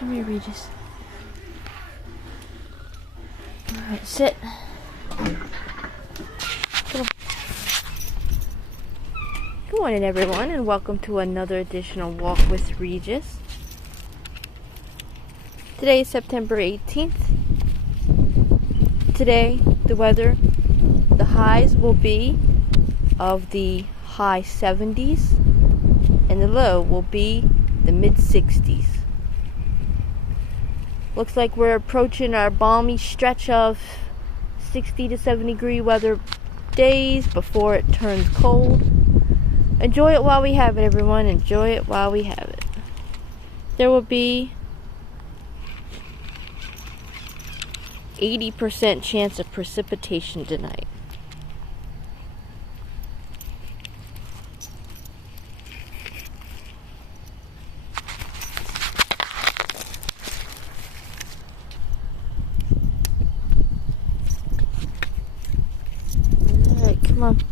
Come here, Regis. Alright, sit. Come on. Good morning, everyone, and welcome to another edition of Walk with Regis. Today is September 18th. Today, the weather, the highs will be of the high 70s, and the low will be the mid 60s. Looks like we're approaching our balmy stretch of 60 to 70 degree weather days before it turns cold. Enjoy it while we have it, everyone. Enjoy it while we have it. There will be 80% chance of precipitation tonight. Alright, come on.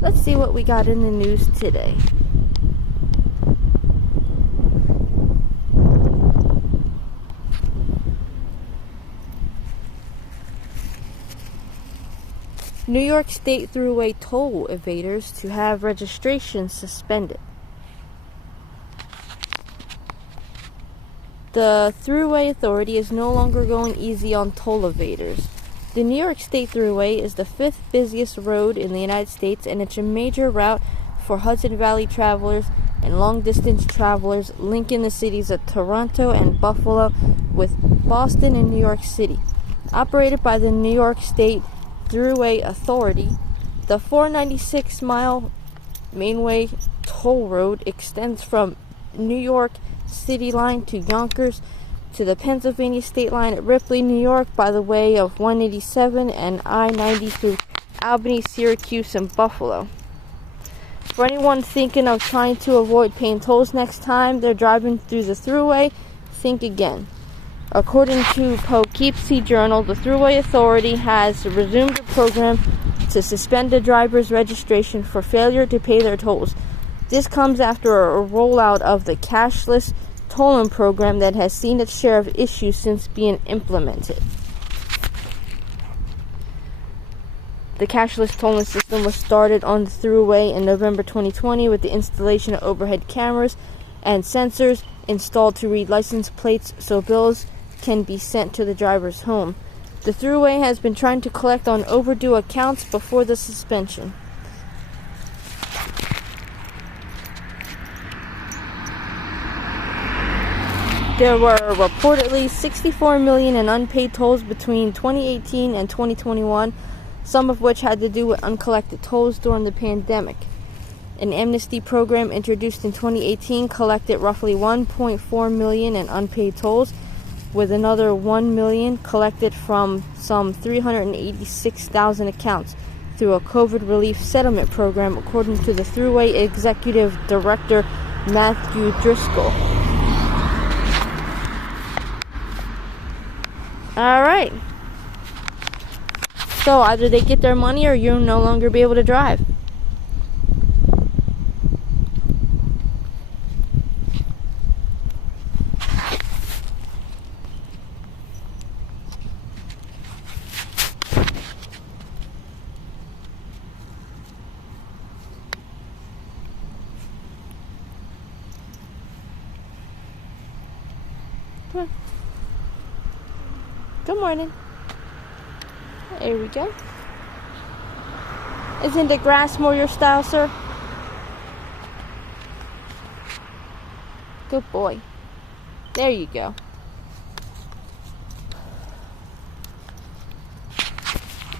Let's see what we got in the news today. New York State threw away toll evaders to have registration suspended. The Thruway Authority is no longer going easy on toll evaders. The New York State Thruway is the 5th busiest road in the United States, and it's a major route for Hudson Valley travelers and long-distance travelers, linking the cities of Toronto and Buffalo with Boston and New York City. Operated by the New York State Thruway Authority, the 496-mile mainway toll road extends from New York City line to Yonkers to the Pennsylvania state line at Ripley, New York by the way of 187 and I-90 through Albany, Syracuse, and Buffalo. For anyone thinking of trying to avoid paying tolls next time they're driving through the Thruway, think again. According to Poughkeepsie Journal, the Thruway Authority has resumed a program to suspend a driver's registration for failure to pay their tolls. This comes after a rollout of the cashless tolling program that has seen its share of issues since being implemented. The cashless tolling system was started on the Thruway in November 2020 with the installation of overhead cameras and sensors installed to read license plates so bills can be sent to the driver's home. The Thruway has been trying to collect on overdue accounts before the suspension. There were reportedly 64 million in unpaid tolls between 2018 and 2021, some of which had to do with uncollected tolls during the pandemic. An amnesty program introduced in 2018 collected roughly 1.4 million in unpaid tolls, with another 1 million collected from some 386,000 accounts through a COVID relief settlement program, according to the Thruway Executive Director Matthew Driscoll. Alright. So either they get their money or you'll no longer be able to drive. Come on. Good morning. There we go. Isn't the grass more your style, sir? Good boy. There you go.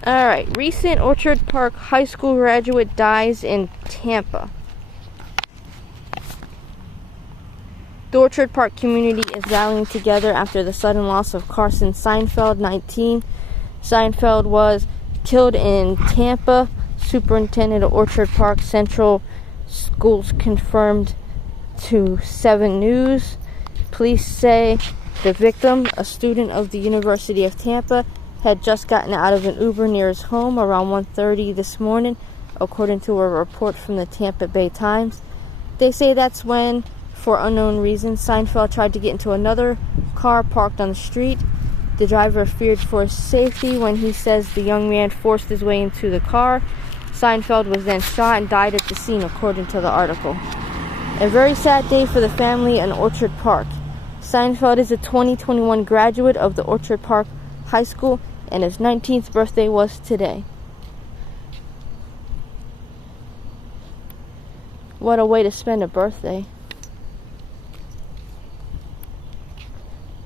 Alright, recent Orchard Park High School graduate dies in Tampa. The Orchard Park community is rallying together after the sudden loss of Carson Seinfeld, 19. Seinfeld was killed in Tampa. Superintendent of Orchard Park Central Schools confirmed to 7 News. Police say the victim, a student of the University of Tampa, had just gotten out of an Uber near his home around 1:30 this morning, according to a report from the Tampa Bay Times. They say that's when, for unknown reasons, Seinfeld tried to get into another car parked on the street. The driver feared for his safety when he says the young man forced his way into the car. Seinfeld was then shot and died at the scene, according to the article. A very sad day for the family in Orchard Park. Seinfeld is a 2021 graduate of the Orchard Park High School, and his 19th birthday was today. What a way to spend a birthday.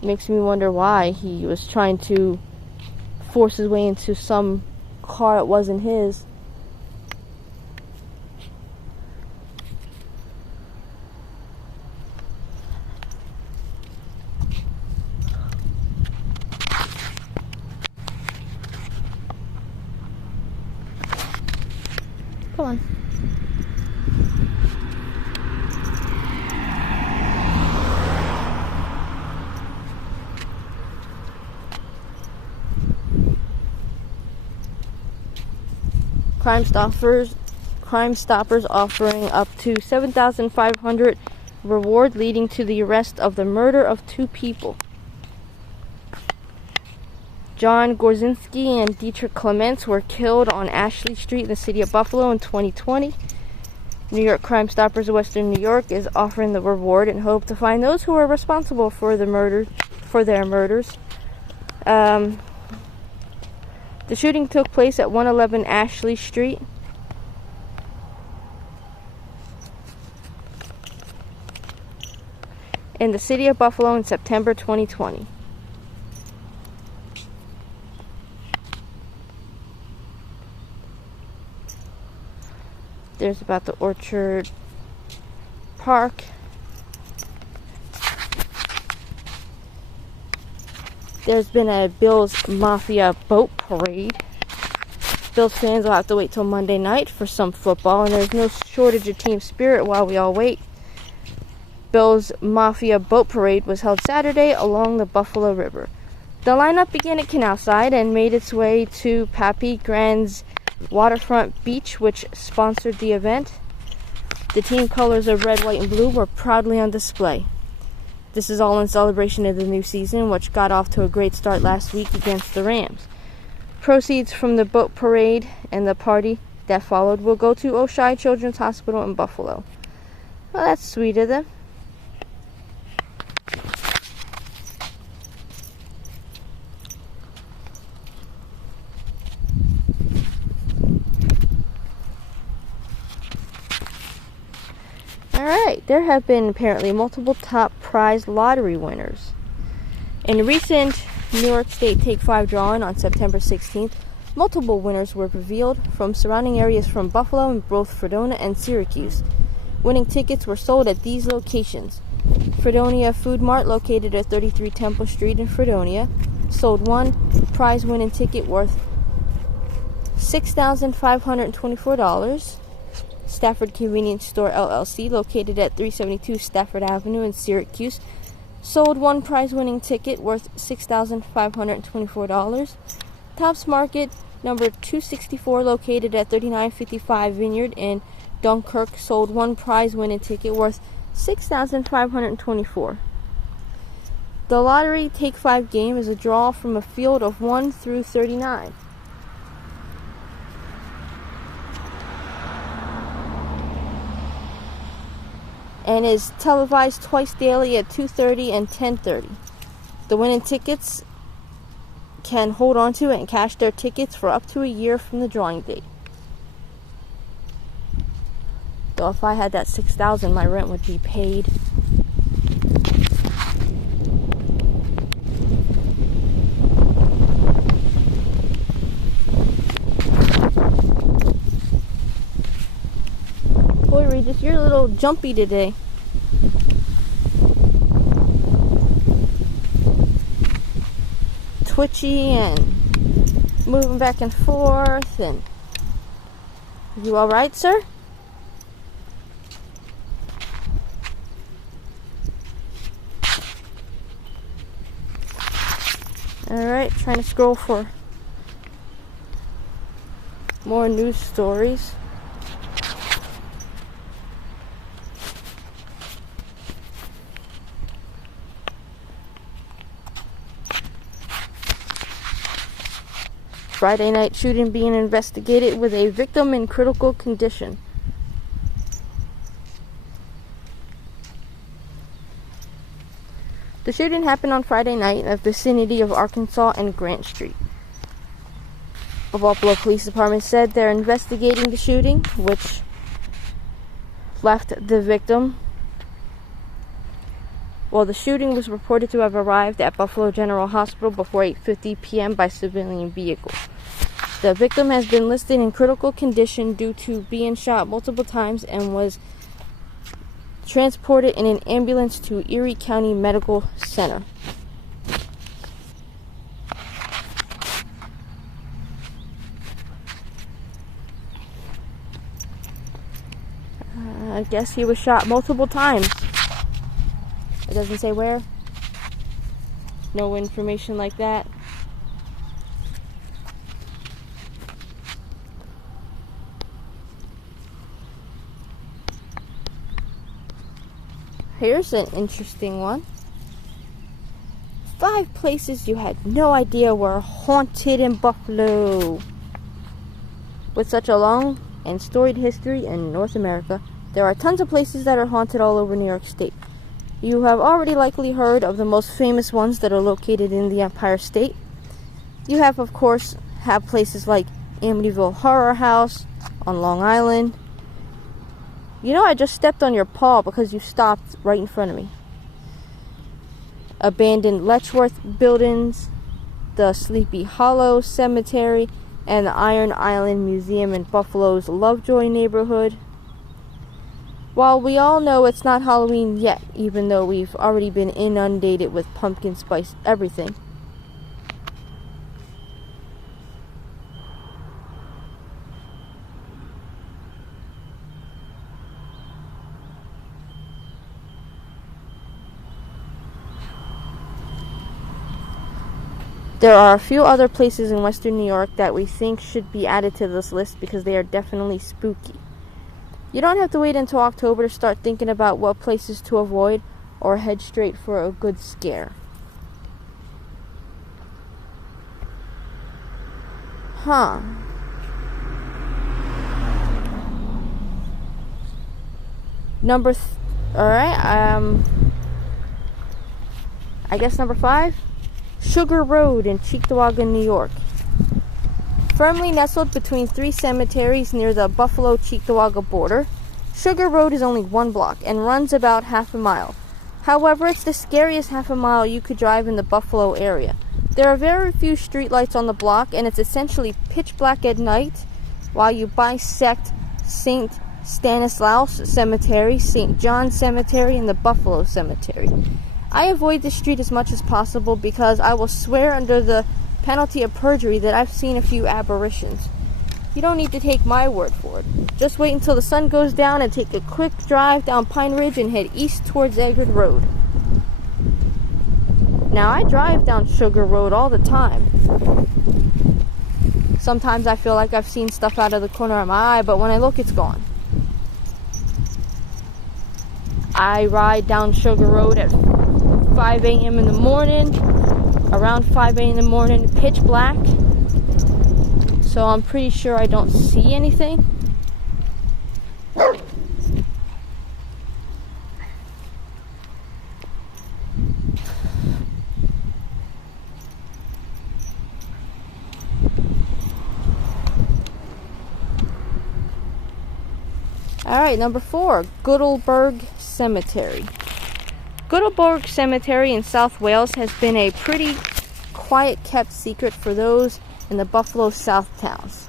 Makes me wonder why he was trying to force his way into some car that wasn't his. Come on. Crime Stoppers offering up to $7,500 reward, leading to the arrest of the murder of 2 people. John Gorzinski and Dietrich Clements were killed on Ashley Street in the city of Buffalo in 2020. New York Crime Stoppers of Western New York is offering the reward and hope to find those who are responsible for their murders. The shooting took place at 111 Ashley Street. In the city of Buffalo in September 2020. There's about the Orchard Park. There's been a Bills Mafia boat parade. Bills fans will have to wait till Monday night for some football, and there's no shortage of team spirit while we all wait. Bills Mafia boat parade was held Saturday along the Buffalo River. The lineup began at Canalside and made its way to Pappy Grand's Waterfront Beach, which sponsored the event. The team colors of red, white, and blue were proudly on display. This is all in celebration of the new season, which got off to a great start last week against the Rams. Proceeds from the boat parade and the party that followed will go to Oshai Children's Hospital in Buffalo. Well, that's sweet of them. Alright, there have been apparently multiple top prize lottery winners. In a recent New York State Take 5 drawing on September 16th, multiple winners were revealed from surrounding areas from Buffalo and both Fredonia and Syracuse. Winning tickets were sold at these locations. Fredonia Food Mart, located at 33 Temple Street in Fredonia, sold one prize-winning ticket worth $6,524. Stafford Convenience Store LLC, located at 372 Stafford Avenue in Syracuse, sold one prize-winning ticket worth $6,524. Tops Market, number 264, located at 3955 Vineyard in Dunkirk, sold one prize-winning ticket worth $6,524. The Lottery Take 5 game is a draw from a field of 1 through 39. And is televised twice daily at 2:30 and 10:30. The winning tickets can hold on to and cash their tickets for up to a year from the drawing date. Though if I had that $6,000, my rent would be paid. Boy, Regis, you're a little jumpy today. Twitchy and moving back and forth. And you all right, sir? All right, trying to scroll for More news stories. Friday night shooting being investigated with a victim in critical condition. The shooting happened on Friday night in the vicinity of Arkansas and Grant Street. The Buffalo Police Department said they're investigating the shooting, which left the victim. Well, the shooting was reported to have arrived at Buffalo General Hospital before 8:50 p.m. by civilian vehicle. The victim has been listed in critical condition due to being shot multiple times and was transported in an ambulance to Erie County Medical Center. I guess he was shot multiple times. It doesn't say where. No information like that. Here's an interesting one. 5 places you had no idea were haunted in Buffalo. With such a long and storied history in North America, there are tons of places that are haunted all over New York State. You have already likely heard of the most famous ones that are located in the Empire State. You have, of course, places like Amityville Horror House on Long Island. You know, I just stepped on your paw because you stopped right in front of me. Abandoned Letchworth buildings, the Sleepy Hollow Cemetery, and the Iron Island Museum in Buffalo's Lovejoy neighborhood. While we all know it's not Halloween yet, even though we've already been inundated with pumpkin spice everything, there are a few other places in Western New York that we think should be added to this list because they are definitely spooky. You don't have to wait until October to start thinking about what places to avoid or head straight for a good scare. Alright, I guess number 5, Sugar Road in Cheektowaga, New York. Firmly nestled between 3 cemeteries near the Buffalo-Cheektowaga border, Sugar Road is only 1 block and runs about half a mile. However, it's the scariest half a mile you could drive in the Buffalo area. There are very few streetlights on the block, and it's essentially pitch black at night while you bisect St. Stanislaus Cemetery, St. John Cemetery, and the Buffalo Cemetery. I avoid this street as much as possible because I will swear under the penalty of perjury that I've seen a few apparitions. You don't need to take my word for it. Just wait until the sun goes down and take a quick drive down Pine Ridge and head east towards Eggard Road. Now, I drive down Sugar Road all the time. Sometimes I feel like I've seen stuff out of the corner of my eye, but when I look, it's gone. I ride down Sugar Road at 5 a.m. in the morning, around 5 a.m. in the morning, pitch black, so I'm pretty sure I don't see anything. Alright, number 4, Goodleburg Cemetery. Goodleburg Cemetery in South Wales has been a pretty quiet kept secret for those in the Buffalo South towns.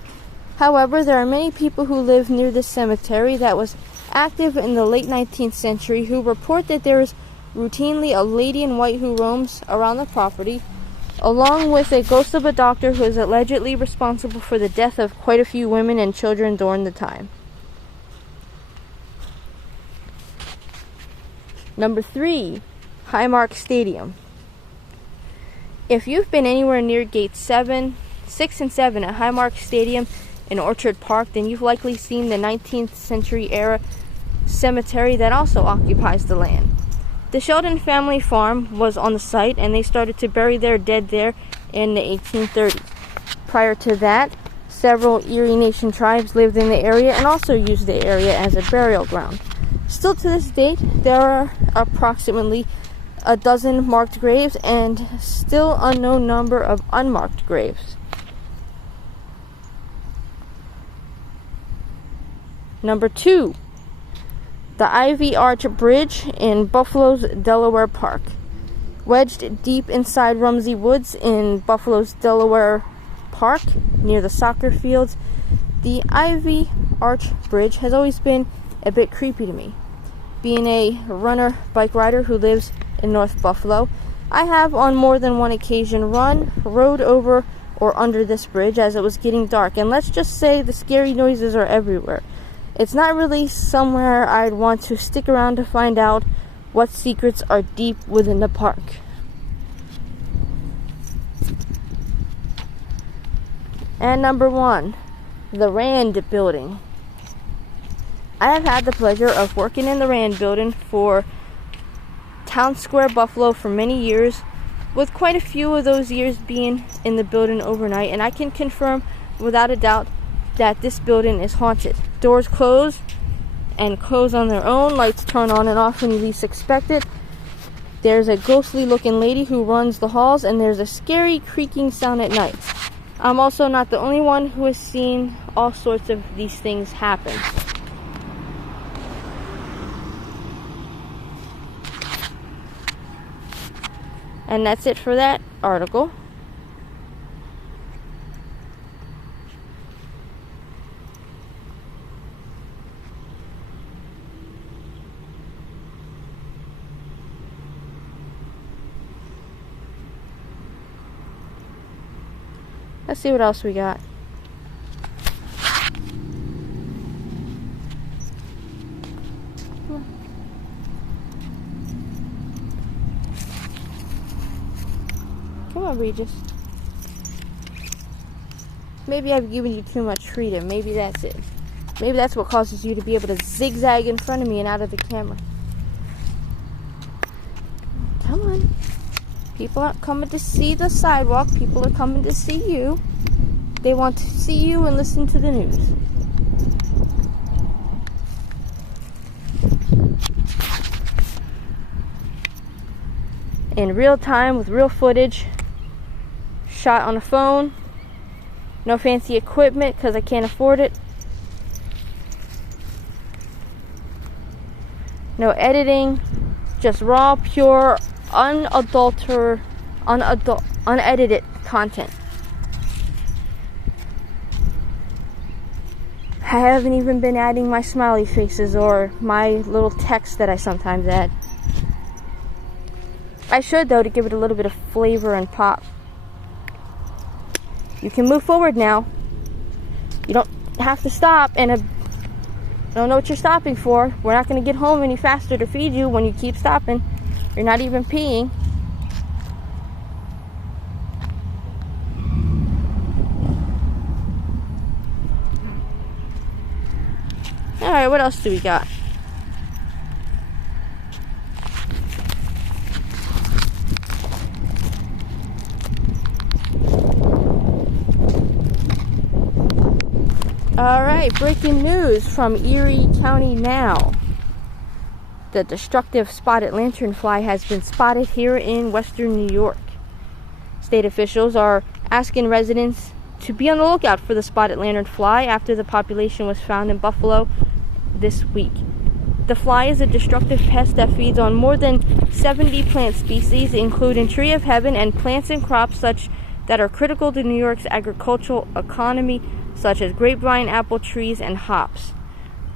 However, there are many people who live near this cemetery that was active in the late 19th century who report that there is routinely a lady in white who roams around the property, along with a ghost of a doctor who is allegedly responsible for the death of quite a few women and children during the time. Number 3, Highmark Stadium. If you've been anywhere near Gates 6 and 7 at Highmark Stadium in Orchard Park, then you've likely seen the 19th century era cemetery that also occupies the land. The Sheldon family farm was on the site, and they started to bury their dead there in the 1830s. Prior to that, several Erie Nation tribes lived in the area and also used the area as a burial ground. Still to this date, there are approximately a dozen marked graves and still unknown number of unmarked graves. Number 2, the Ivy Arch Bridge in Buffalo's Delaware Park. Wedged deep inside Rumsey Woods in Buffalo's Delaware Park, near the soccer fields, the Ivy Arch Bridge has always been a bit creepy to me. Being a runner bike rider who lives in North Buffalo, I have on more than one occasion rode over or under this bridge as it was getting dark, and let's just say the scary noises are everywhere. It's not really somewhere I'd want to stick around to find out what secrets are deep within the park. And number 1, the Rand Building. I have had the pleasure of working in the Rand Building for Town Square Buffalo for many years, with quite a few of those years being in the building overnight, and I can confirm without a doubt that this building is haunted. Doors close and close on their own, lights turn on and off when you least expect it. There's a ghostly looking lady who runs the halls, and there's a scary creaking sound at night. I'm also not the only one who has seen all sorts of these things happen. And that's it for that article. Let's see what else we got. Come on, Regis. Maybe I've given you too much freedom. Maybe that's it. Maybe that's what causes you to be able to zigzag in front of me and out of the camera. Come on. People aren't coming to see the sidewalk. People are coming to see you. They want to see you and listen to the news. In real time with real footage. Shot on a phone. No fancy equipment because I can't afford it. No editing. Just raw, pure, unedited content. I haven't even been adding my smiley faces or my little text that I sometimes add. I should, though, to give it a little bit of flavor and pop. You can move forward now. You don't have to stop, and I don't know what you're stopping for. We're not going to get home any faster to feed you when you keep stopping. You're not even peeing. Alright, what else do we got? Alright, breaking news from Erie County now. The destructive spotted lanternfly has been spotted here in western New York. State officials are asking residents to be on the lookout for the spotted lanternfly after the population was found in Buffalo this week. The fly is a destructive pest that feeds on more than 70 plant species, including tree of heaven and plants and crops such that are critical to New York's agricultural economy, such as grapevine, apple trees, and hops.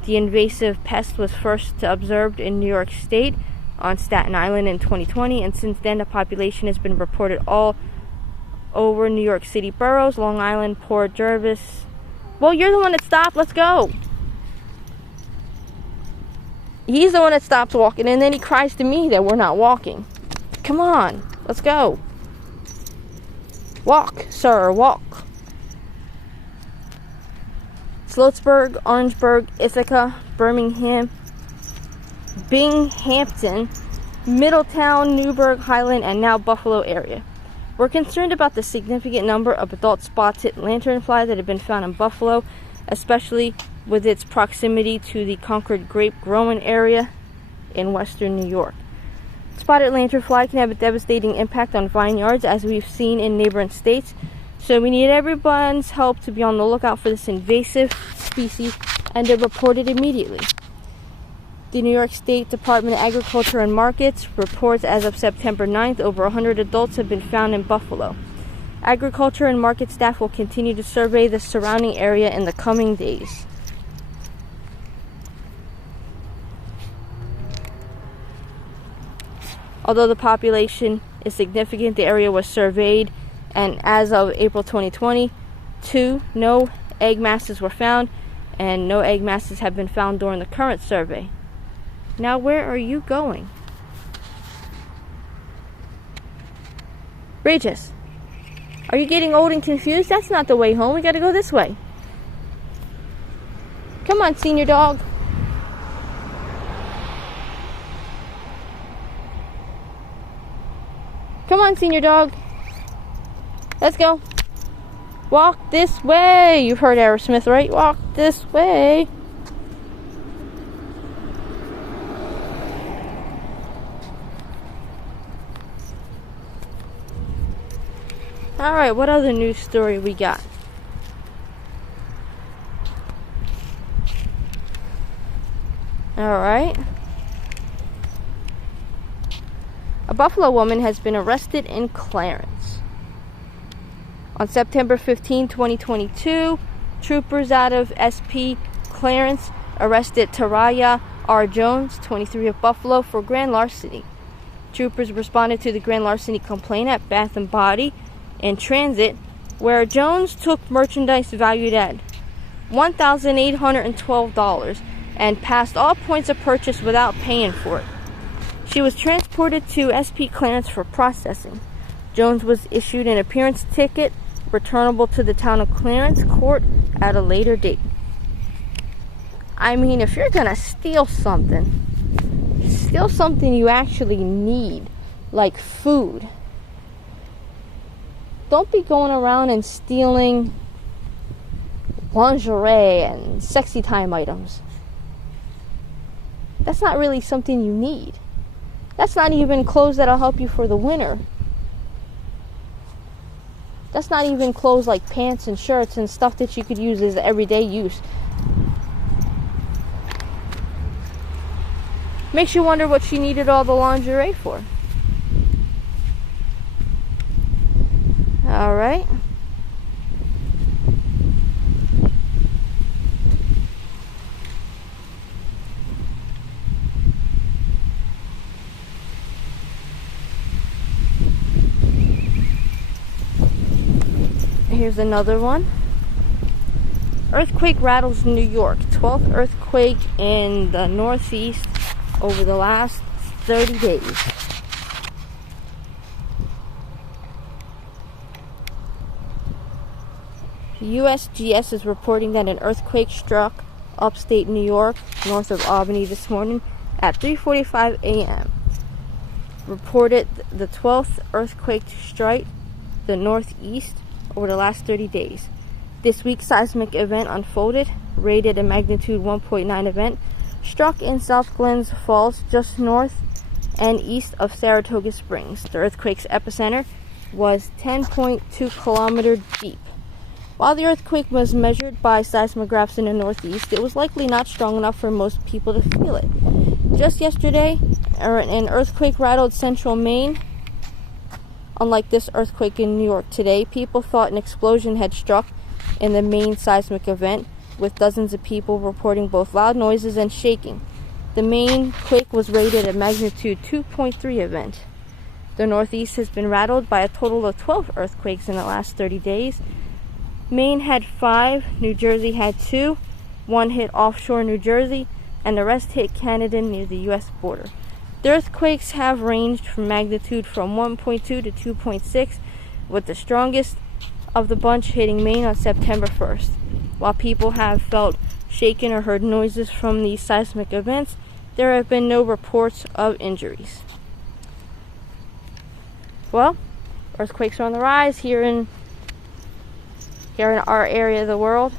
The invasive pest was first observed in New York State on Staten Island in 2020, and since then the population has been reported all over New York City boroughs, Long Island, Port Jervis. Well, you're the one that stopped. Let's go. He's the one that stops walking, and then he cries to me that we're not walking. Come on, let's go. Walk, sir, walk. Sloatsburg, Orangeburg, Ithaca, Birmingham, Binghamton, Middletown, Newburgh, Highland, and now Buffalo area. We're concerned about the significant number of adult spotted lanternfly that have been found in Buffalo, especially with its proximity to the Concord grape growing area in western New York. Spotted lanternfly can have a devastating impact on vineyards, as we've seen in neighboring states, so we need everyone's help to be on the lookout for this invasive species and to report it immediately. The New York State Department of Agriculture and Markets reports as of September 9th, over 100 adults have been found in Buffalo. Agriculture and market staff will continue to survey the surrounding area in the coming days. Although the population is significant, the area was surveyed, and as of April 2022, no egg masses were found, and no egg masses have been found during the current survey. Now, where are you going? Regis, are you getting old and confused? That's not the way home. We gotta go this way. Come on, senior dog. Come on, senior dog. Let's go. Walk this way. You've heard Aerosmith, right? Walk this way. Alright, what other news story we got? Alright. A Buffalo woman has been arrested in Clarence. On September 15, 2022, troopers out of SP Clarence arrested Taraya R. Jones, 23 of Buffalo, for grand larceny. Troopers responded to the grand larceny complaint at Bath & Body in transit, where Jones took merchandise valued at $1,812 and passed all points of purchase without paying for it. She was transported to SP Clarence for processing. Jones was issued an appearance ticket returnable to the town of Clarence court at a later date. I mean, if you're gonna steal something you actually need, like food. Don't be going around and stealing lingerie and sexy time items. That's not really something you need. That's not even clothes that'll help you for the winter. That's not even clothes like pants and shirts and stuff that you could use as everyday use. Makes you wonder what she needed all the lingerie for. Alright. Here's another one. Earthquake rattles New York. 12th earthquake in the Northeast over the last 30 days. USGS is reporting that an earthquake struck upstate New York, north of Albany this morning at 3:45 a.m. Reported the 12th earthquake to strike the Northeast over the last 30 days. This week's seismic event unfolded, rated a magnitude 1.9 event, struck in South Glens Falls, just north and east of Saratoga Springs. The earthquake's epicenter was 10.2 kilometers deep. While the earthquake was measured by seismographs in the Northeast, it was likely not strong enough for most people to feel it. Just yesterday, an earthquake rattled central Maine. Unlike this earthquake in New York today, people thought an explosion had struck in the Maine seismic event, with dozens of people reporting both loud noises and shaking. The Maine quake was rated a magnitude 2.3 event. The Northeast has been rattled by a total of 12 earthquakes in the last 30 days. Maine had 5, New Jersey had 2, 1 hit offshore New Jersey, and the rest hit Canada near the U.S. border. The earthquakes have ranged from magnitude from 1.2 to 2.6, with the strongest of the bunch hitting Maine on September 1st. While people have felt shaken or heard noises from these seismic events, there have been no reports of injuries. Well, earthquakes are on the rise here in our area of the world.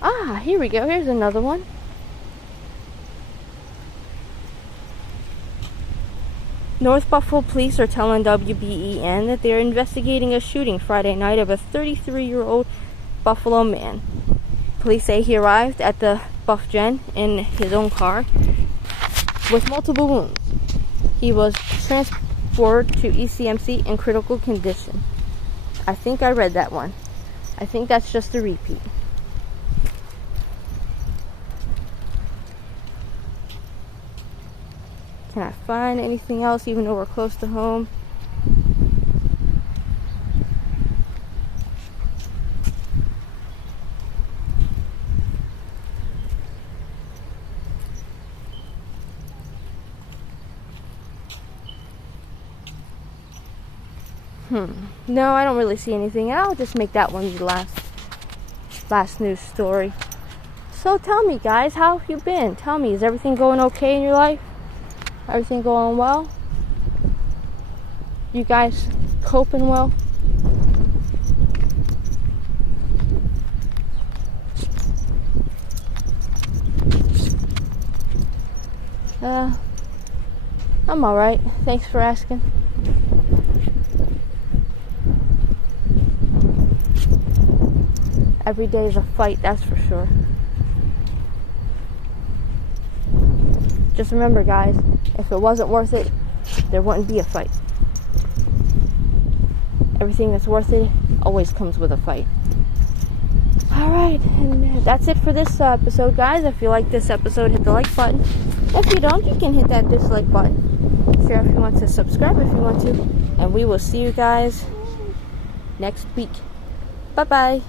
Ah, here we go. Here's another one. North Buffalo police are telling WBEN that they are investigating a shooting Friday night of a 33-year-old Buffalo man. Police say he arrived at the Buff Gen in his own car with multiple wounds. He was transported to ECMC in critical condition. I think I read that one. I think that's just a repeat. Can I find anything else even though we're close to home? No, I don't really see anything. I'll just make that one the last news story. So tell me, guys, how have you been? Tell me, is everything going okay in your life? Everything going well? You guys coping well? I'm alright. Thanks for asking. Every day is a fight, that's for sure. Just remember, guys, if it wasn't worth it, there wouldn't be a fight. Everything that's worth it always comes with a fight. Alright, and that's it for this episode, guys. If you like this episode, hit the like button. If you don't, you can hit that dislike button. Share if you want to, subscribe if you want to. And we will see you guys next week. Bye-bye.